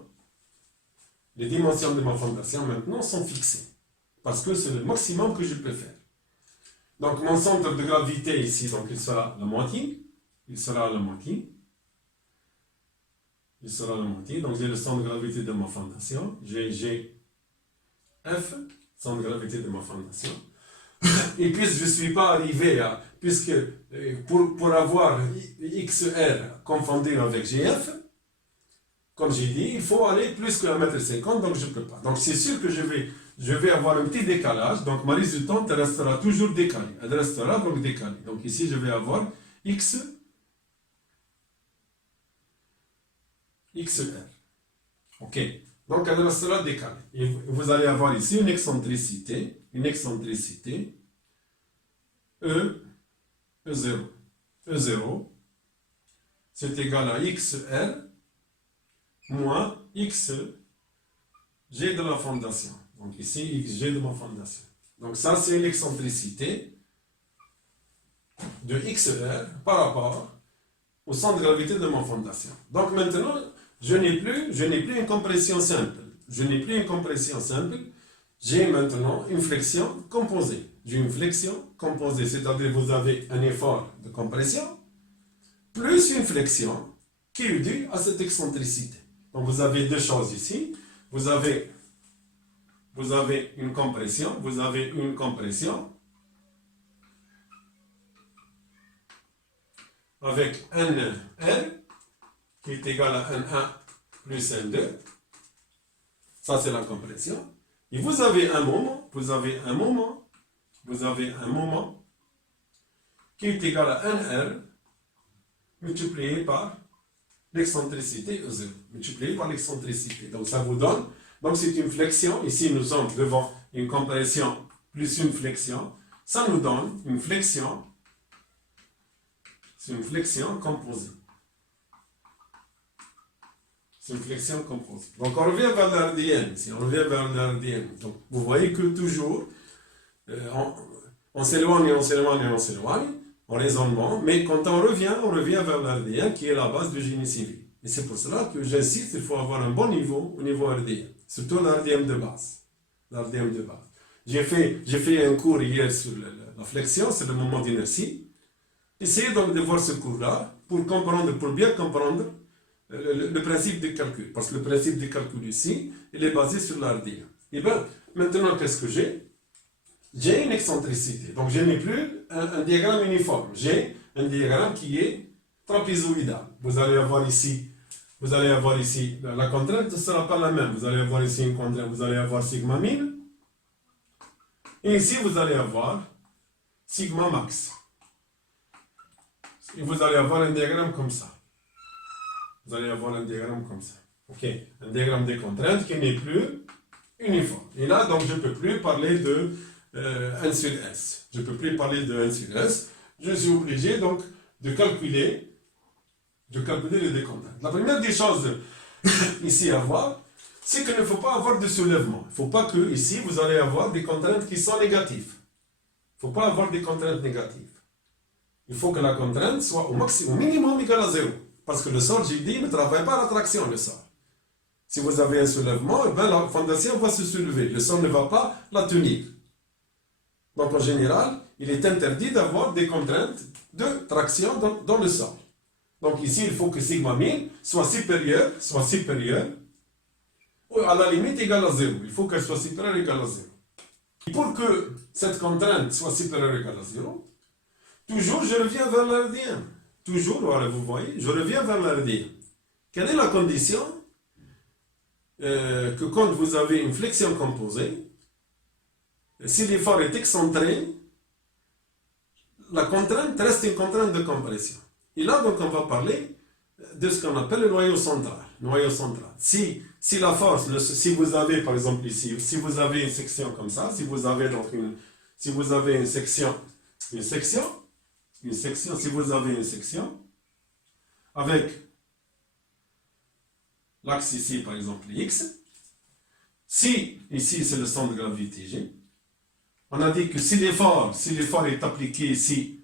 les dimensions de ma fondation maintenant sont fixées. Parce que c'est le maximum que je peux faire. Donc mon centre de gravité ici, donc il sera la moitié. Il sera la moitié. Donc j'ai le centre de gravité de ma fondation. J'ai F, centre de gravité de ma fondation. Et puisque je ne suis pas arrivé à... Puisque pour avoir XR confondu avec GF, comme j'ai dit, il faut aller plus que 1,50 m, donc je ne peux pas. Donc c'est sûr que je vais avoir un petit décalage, donc ma résultante restera toujours décalée. Elle restera donc décalée. Donc ici, je vais avoir XR. Ok. Donc elle restera décalée. Et vous allez avoir ici une excentricité E0. E0, c'est égal à XR moins X G de la fondation. Donc ici, XG de ma fondation. Donc ça, c'est l'excentricité de XR par rapport au centre de gravité de ma fondation. Donc maintenant, je n'ai plus une compression simple. J'ai maintenant une flexion composée. J'ai une flexion composée, c'est-à-dire vous avez un effort de compression plus une flexion qui est due à cette excentricité. Donc vous avez deux choses ici. Vous avez une compression, avec un R qui est égal à un 1 plus un 2. Ça c'est la compression. Et vous avez un moment qui est égal à un R multiplié par l'excentricité E0, multiplié par l'excentricité. Donc ça vous donne, donc c'est une flexion, ici nous sommes devant une compression plus une flexion, ça nous donne une flexion, c'est une flexion composée. Donc on revient vers l'RDN, Donc vous voyez que toujours, on s'éloigne, en raisonnement, mais quand on revient vers l'RDN qui est la base du génie civil. Et c'est pour cela que j'insiste, il faut avoir un bon niveau au niveau RDN, surtout l'RDM de base. J'ai fait un cours hier sur la flexion, c'est le moment d'inertie. Essayez donc de voir ce cours-là pour bien comprendre le principe du calcul. Parce que le principe du calcul ici, il est basé sur l'RDN. Et bien, maintenant, qu'est-ce que j'ai? J'ai une excentricité. Donc, je n'ai plus un diagramme uniforme. J'ai un diagramme qui est trapézoïdal. Vous allez avoir ici, la contrainte ne sera pas la même. Vous allez avoir ici une contrainte, vous allez avoir sigma min. Et ici, vous allez avoir sigma max. Et vous allez avoir un diagramme comme ça. Ok. Un diagramme des contraintes qui n'est plus uniforme. Et là, donc, je ne peux plus parler de 1 sur S. Je suis obligé donc de calculer les décontraintes. La première des choses ici à voir, c'est qu'il ne faut pas avoir de soulèvement. Il ne faut pas que ici vous allez avoir des contraintes qui sont négatives. Il ne faut pas avoir des contraintes négatives. Il faut que la contrainte soit au minimum égale à 0. Parce que le sol, j'ai dit, ne travaille pas à l'attraction, le sol. Si vous avez un soulèvement, eh bien, la fondation va se soulever. Le sol ne va pas la tenir. Donc, en général, il est interdit d'avoir des contraintes de traction dans le sol. Donc, ici, il faut que sigma min soit supérieur, ou à la limite égale à 0. Il faut qu'elle soit supérieure ou égale à 0. Et pour que cette contrainte soit supérieure ou égale à 0, toujours, je reviens vers l'RDN. Toujours, voilà, vous voyez, je reviens vers l'RDN. Quelle est la condition que quand vous avez une flexion composée, Si l'effort est excentré, la contrainte reste une contrainte de compression. Et là, donc, on va parler de ce qu'on appelle le noyau central. Noyau central. Si la force, si vous avez, par exemple ici, si vous avez une section comme ça, si vous avez donc si vous avez une section, si vous avez une section, avec l'axe ici, par exemple, X, si ici c'est le centre de gravité G, on a dit que si l'effort est appliqué ici,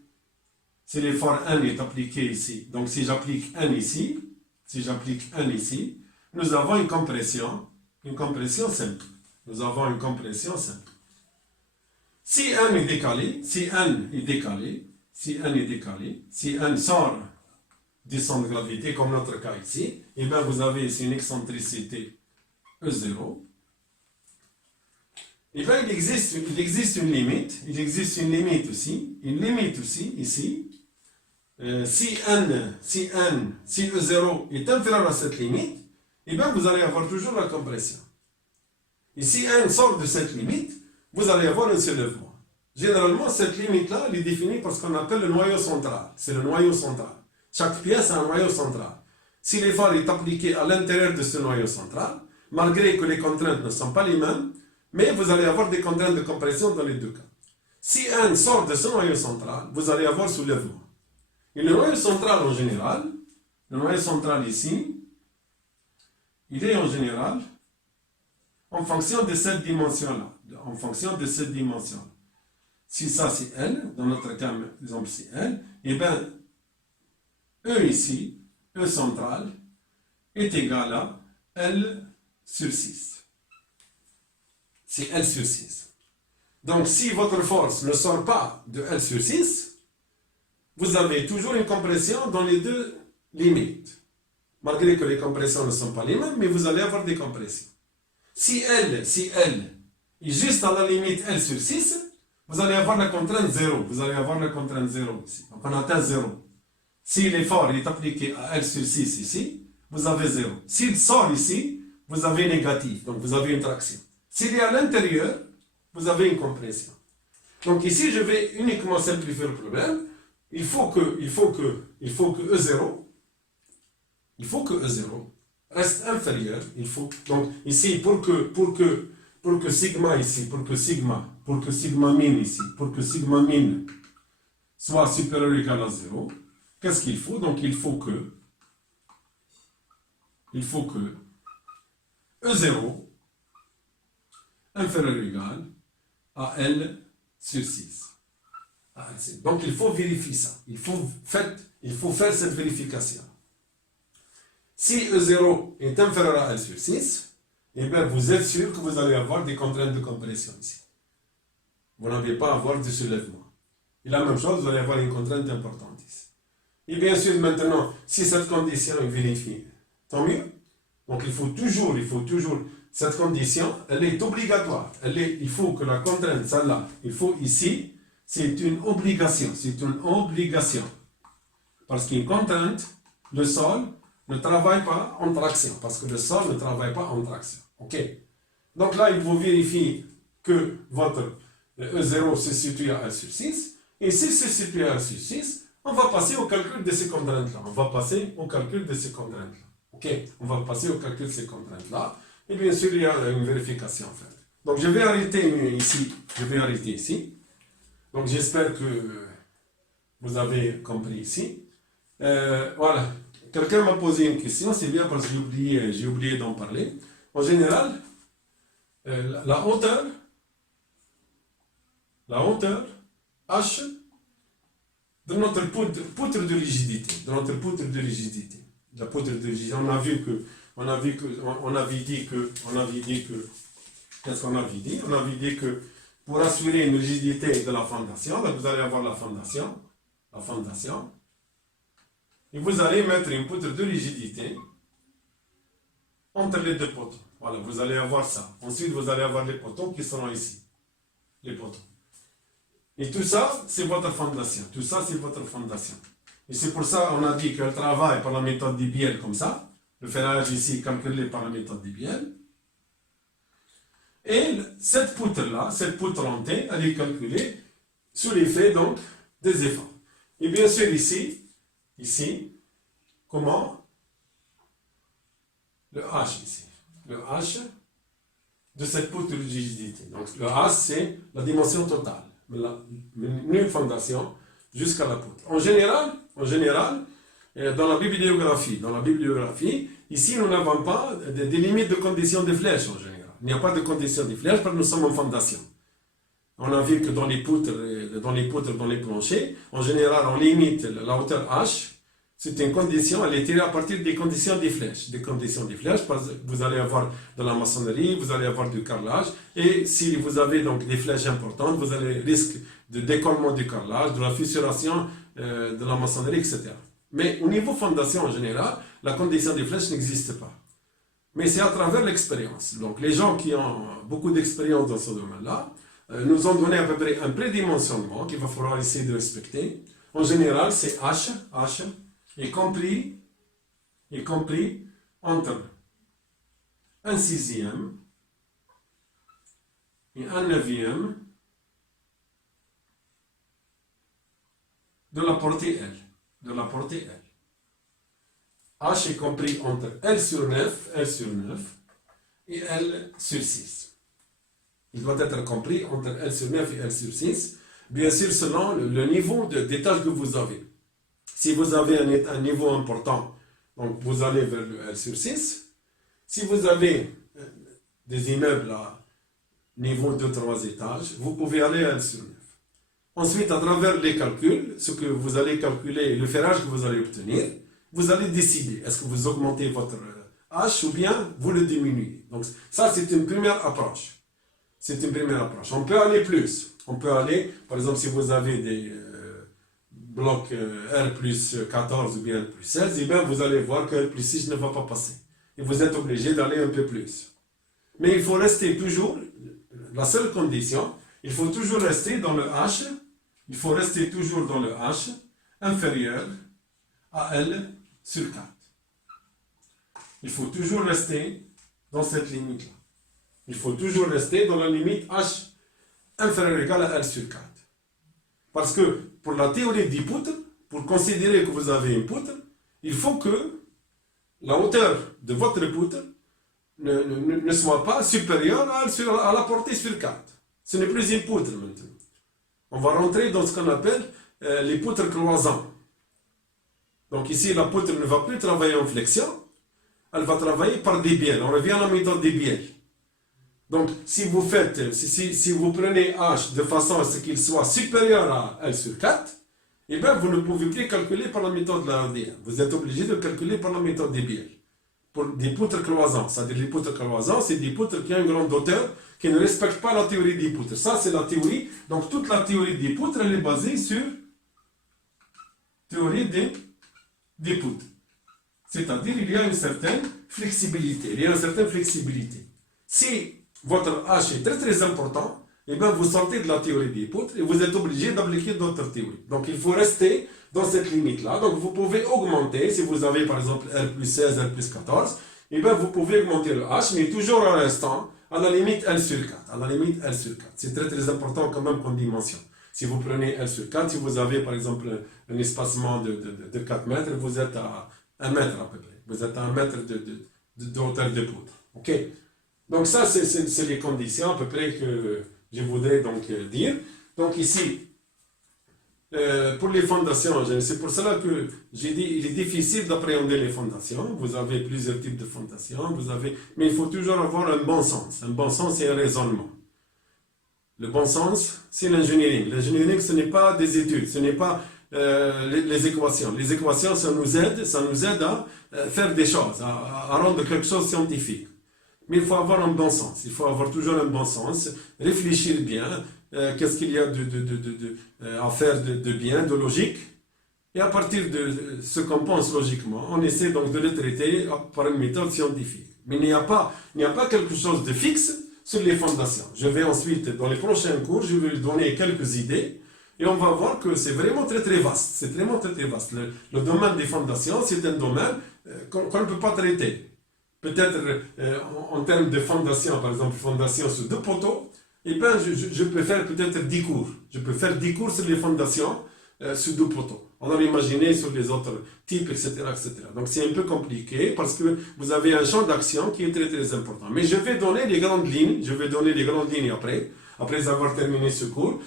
si l'effort N est appliqué ici, donc si j'applique N ici, nous avons une compression simple. Nous avons une compression simple. Si N est décalé, si N sort du centre de gravité, comme notre cas ici, et bien vous avez ici une excentricité E0. Et bien il existe une limite aussi, ici. Si E0 est inférieur à cette limite, et bien vous allez avoir toujours la compression. Et si N sort de cette limite, vous allez avoir un soulèvement. Généralement, cette limite-là, elle est définie par ce qu'on appelle le noyau central. C'est le noyau central. Chaque pièce a un noyau central. Si l'effort est appliqué à l'intérieur de ce noyau central, malgré que les contraintes ne sont pas les mêmes, mais vous allez avoir des contraintes de compression dans les deux cas. Si N sort de ce noyau central, vous allez avoir soulèvement. Et le noyau central en général, le noyau central ici, il est en général en fonction de cette dimension-là. Si ça c'est L, dans notre cas, par exemple c'est L, et bien E ici, E central, est égal à L sur 6. C'est L sur 6. Donc si votre force ne sort pas de L sur 6, vous avez toujours une compression dans les deux limites. Malgré que les compressions ne sont pas les mêmes, mais vous allez avoir des compressions. Si L est juste à la limite L sur 6, vous allez avoir la contrainte 0. Ici. Donc on atteint 0. Si l'effort est appliqué à L sur 6 ici, vous avez 0. S'il sort ici, vous avez négatif. Donc vous avez une traction. S'il est à l'intérieur, vous avez une compression. Donc ici, je vais uniquement simplifier le problème. Il faut que E0 reste inférieur. Donc ici, pour que sigma min soit supérieur ou égal à 0, qu'est-ce qu'il faut? Donc il faut que E0 inférieur ou égal à L sur 6. Donc il faut vérifier ça. Il faut faire cette vérification. Si E0 est inférieur à L sur 6, eh bien vous êtes sûr que vous allez avoir des contraintes de compression ici. Vous n'allez pas avoir de soulèvement. Et la même chose, vous allez avoir une contrainte importante ici. Et bien sûr, maintenant, si cette condition est vérifiée, tant mieux. Donc il faut toujours, cette condition, elle est obligatoire. Il faut que la contrainte, celle-là, ici, c'est une obligation. Parce qu'une contrainte, le sol ne travaille pas en traction. Parce que le sol ne travaille pas en traction. OK? Donc là, il faut vérifier que votre E0 se situe à 1 sur 6. Et s'il se situe à 1 sur 6, on va passer au calcul de ces contraintes-là. OK? On va passer au calcul de ces contraintes-là. Et bien sûr, il y a une vérification à faire. Donc je vais arrêter ici. Donc j'espère que vous avez compris ici. Voilà. Quelqu'un m'a posé une question, c'est bien parce que j'ai oublié d'en parler. En général, la hauteur H de notre poutre de rigidité. La poutre de rigidité, on avait dit que, qu'est-ce qu'on avait dit? On avait dit que pour assurer une rigidité de la fondation, là, vous allez avoir la fondation, et vous allez mettre une poutre de rigidité entre les deux poteaux. Voilà, vous allez avoir ça. Ensuite, vous allez avoir les poteaux qui seront ici. Les poteaux. Et tout ça, c'est votre fondation. Et c'est pour ça qu'on a dit qu'elle travaille par la méthode d'Ibiel comme ça. Le ferrage ici calculé par la méthode d'Ibiel. Et cette poutre-là, cette poutre en T, elle est calculée sous l'effet donc des efforts. Et bien sûr ici, comment? Le H ici. Le H de cette poutre de rigidité. Donc le H, c'est la dimension totale. La nulle fondation jusqu'à la poutre. En général, dans la bibliographie, ici nous n'avons pas des limites de conditions de flèche en général. Il n'y a pas de conditions de flèche parce que nous sommes en fondation. On a vu que dans les poutres, dans les planchers, en général, on limite la hauteur H. C'est une condition, elle est tirée à partir des conditions des flèches. Des conditions des flèches, parce que vous allez avoir de la maçonnerie, vous allez avoir du carrelage, et si vous avez donc des flèches importantes, vous avez risque de décollement du carrelage, de la fissuration de la maçonnerie, etc. Mais au niveau fondation en général, la condition des flèches n'existe pas. Mais c'est à travers l'expérience. Donc les gens qui ont beaucoup d'expérience dans ce domaine-là nous ont donné à peu près un prédimensionnement qu'il va falloir essayer de respecter. En général, c'est H est compris entre 1/6 et 1/9 de la portée L. H est compris entre L sur 9 et L sur 6. Il doit être compris entre L sur 9 et L sur 6, bien sûr selon le niveau d'étage que vous avez. Si vous avez un niveau important, donc vous allez vers le L sur 6. Si vous avez des immeubles à niveau de 3 étages, vous pouvez aller à L sur 9. Ensuite, à travers les calculs, ce que vous allez calculer, le ferrage que vous allez obtenir, vous allez décider, est-ce que vous augmentez votre H ou bien vous le diminuez. Donc ça, c'est une première approche. On peut aller plus. On peut aller, par exemple, si vous avez des blocs R plus 14 ou bien R plus 16, et bien vous allez voir que R plus 6 ne va pas passer. Et vous êtes obligé d'aller un peu plus. Mais il faut rester toujours, la seule condition, il faut toujours rester dans le H, inférieur à L sur 4. Il faut toujours rester dans cette limite-là. Il faut toujours rester dans la limite H inférieur ou égal à L sur 4. Parce que pour la théorie des poutres, pour considérer que vous avez une poutre, il faut que la hauteur de votre poutre ne soit pas supérieure à la portée sur 4. Ce n'est plus une poutre maintenant. On va rentrer dans ce qu'on appelle les poutres cloisants. Donc ici, la poutre ne va plus travailler en flexion, elle va travailler par des bielles. On revient à la méthode des bielles. Donc, si vous prenez H de façon à ce qu'il soit supérieur à L sur 4, eh bien, vous ne pouvez plus calculer par la méthode de la RDM. Vous êtes obligé de calculer par la méthode des bielles. Pour des poutres cloisants, c'est-à-dire les poutres cloisants, c'est des poutres qui ont une grande hauteur, qui ne respectent pas la théorie des poutres. Ça, c'est la théorie. Donc, toute la théorie des poutres, elle est basée sur théorie des poutres. C'est-à-dire, il y a une certaine flexibilité. Si votre H est très très important, eh bien vous sortez de la théorie des poutres et vous êtes obligé d'appliquer d'autres théories. Donc il faut rester dans cette limite-là. Donc vous pouvez augmenter, si vous avez par exemple R plus 16, R plus 14, eh bien vous pouvez augmenter le H, mais toujours en restant à la limite L sur 4. C'est très très important quand même comme dimension. Si vous prenez L sur 4, si vous avez par exemple un espacement de 4 mètres, vous êtes à 1 mètre à peu près. Vous êtes à 1 mètre de hauteur de poutre. Ok? Donc ça, c'est les conditions à peu près que je voudrais donc dire. Donc ici, pour les fondations, c'est pour cela que j'ai dit il est difficile d'appréhender les fondations. Vous avez plusieurs types de fondations, mais il faut toujours avoir un bon sens. Un bon sens, c'est un raisonnement. Le bon sens, c'est l'engineering. L'engineering, ce n'est pas des études, ce n'est pas les équations. Les équations, ça nous aide à faire des choses, à rendre quelque chose scientifique. Mais il faut avoir un bon sens. Il faut avoir toujours un bon sens, réfléchir bien, qu'est-ce qu'il y a à faire de bien, de logique. Et à partir de ce qu'on pense logiquement, on essaie donc de le traiter par une méthode scientifique. Mais il n'y a pas quelque chose de fixe sur les fondations. Je vais ensuite, dans les prochains cours, je vais donner quelques idées et on va voir que c'est vraiment très très vaste. C'est vraiment très très vaste. Le domaine des fondations, c'est un domaine qu'on ne peut pas traiter. peut-être en termes de fondation, par exemple, fondation sur deux poteaux, et ben je peux faire peut-être 10 cours. Je peux faire 10 cours sur les fondations sur deux poteaux. Alors imaginez sur les autres types, etc., etc. Donc c'est un peu compliqué parce que vous avez un champ d'action qui est très très important. Mais je vais donner les grandes lignes, après avoir terminé ce cours.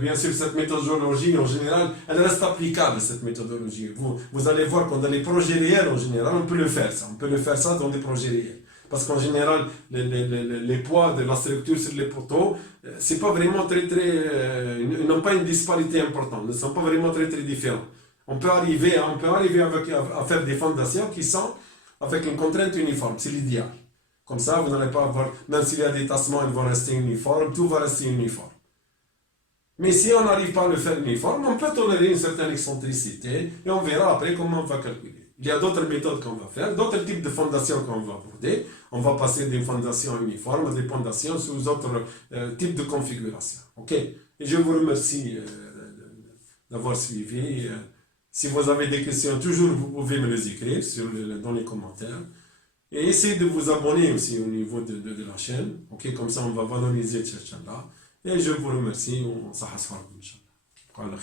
Bien sûr, cette méthodologie, en général, elle reste applicable, cette méthodologie. Vous allez voir que dans les projets réels, en général, on peut le faire ça. On peut le faire ça dans des projets réels. Parce qu'en général, les poids de la structure sur les poteaux, c'est pas vraiment ils n'ont pas une disparité importante, ne sont pas vraiment très très différents. On peut arriver à faire des fondations qui sont avec une contrainte uniforme, c'est l'idéal. Comme ça, vous n'allez pas avoir, même s'il y a des tassements, ils vont rester uniformes, tout va rester uniforme. Mais si on n'arrive pas à le faire uniforme, on peut tolérer une certaine excentricité et on verra après comment on va calculer. Il y a d'autres méthodes qu'on va faire, d'autres types de fondations qu'on va aborder. On va passer des fondations uniformes à des fondations sous d'autres types de configurations. Ok? Et je vous remercie d'avoir suivi. Si vous avez des questions, toujours vous pouvez me les écrire dans les commentaires. Et essayez de vous abonner aussi au niveau de la chaîne. Ok? Comme ça, on va valoriser cette chaîne-là. Et je vous remercie. On s'en Inch'Allah.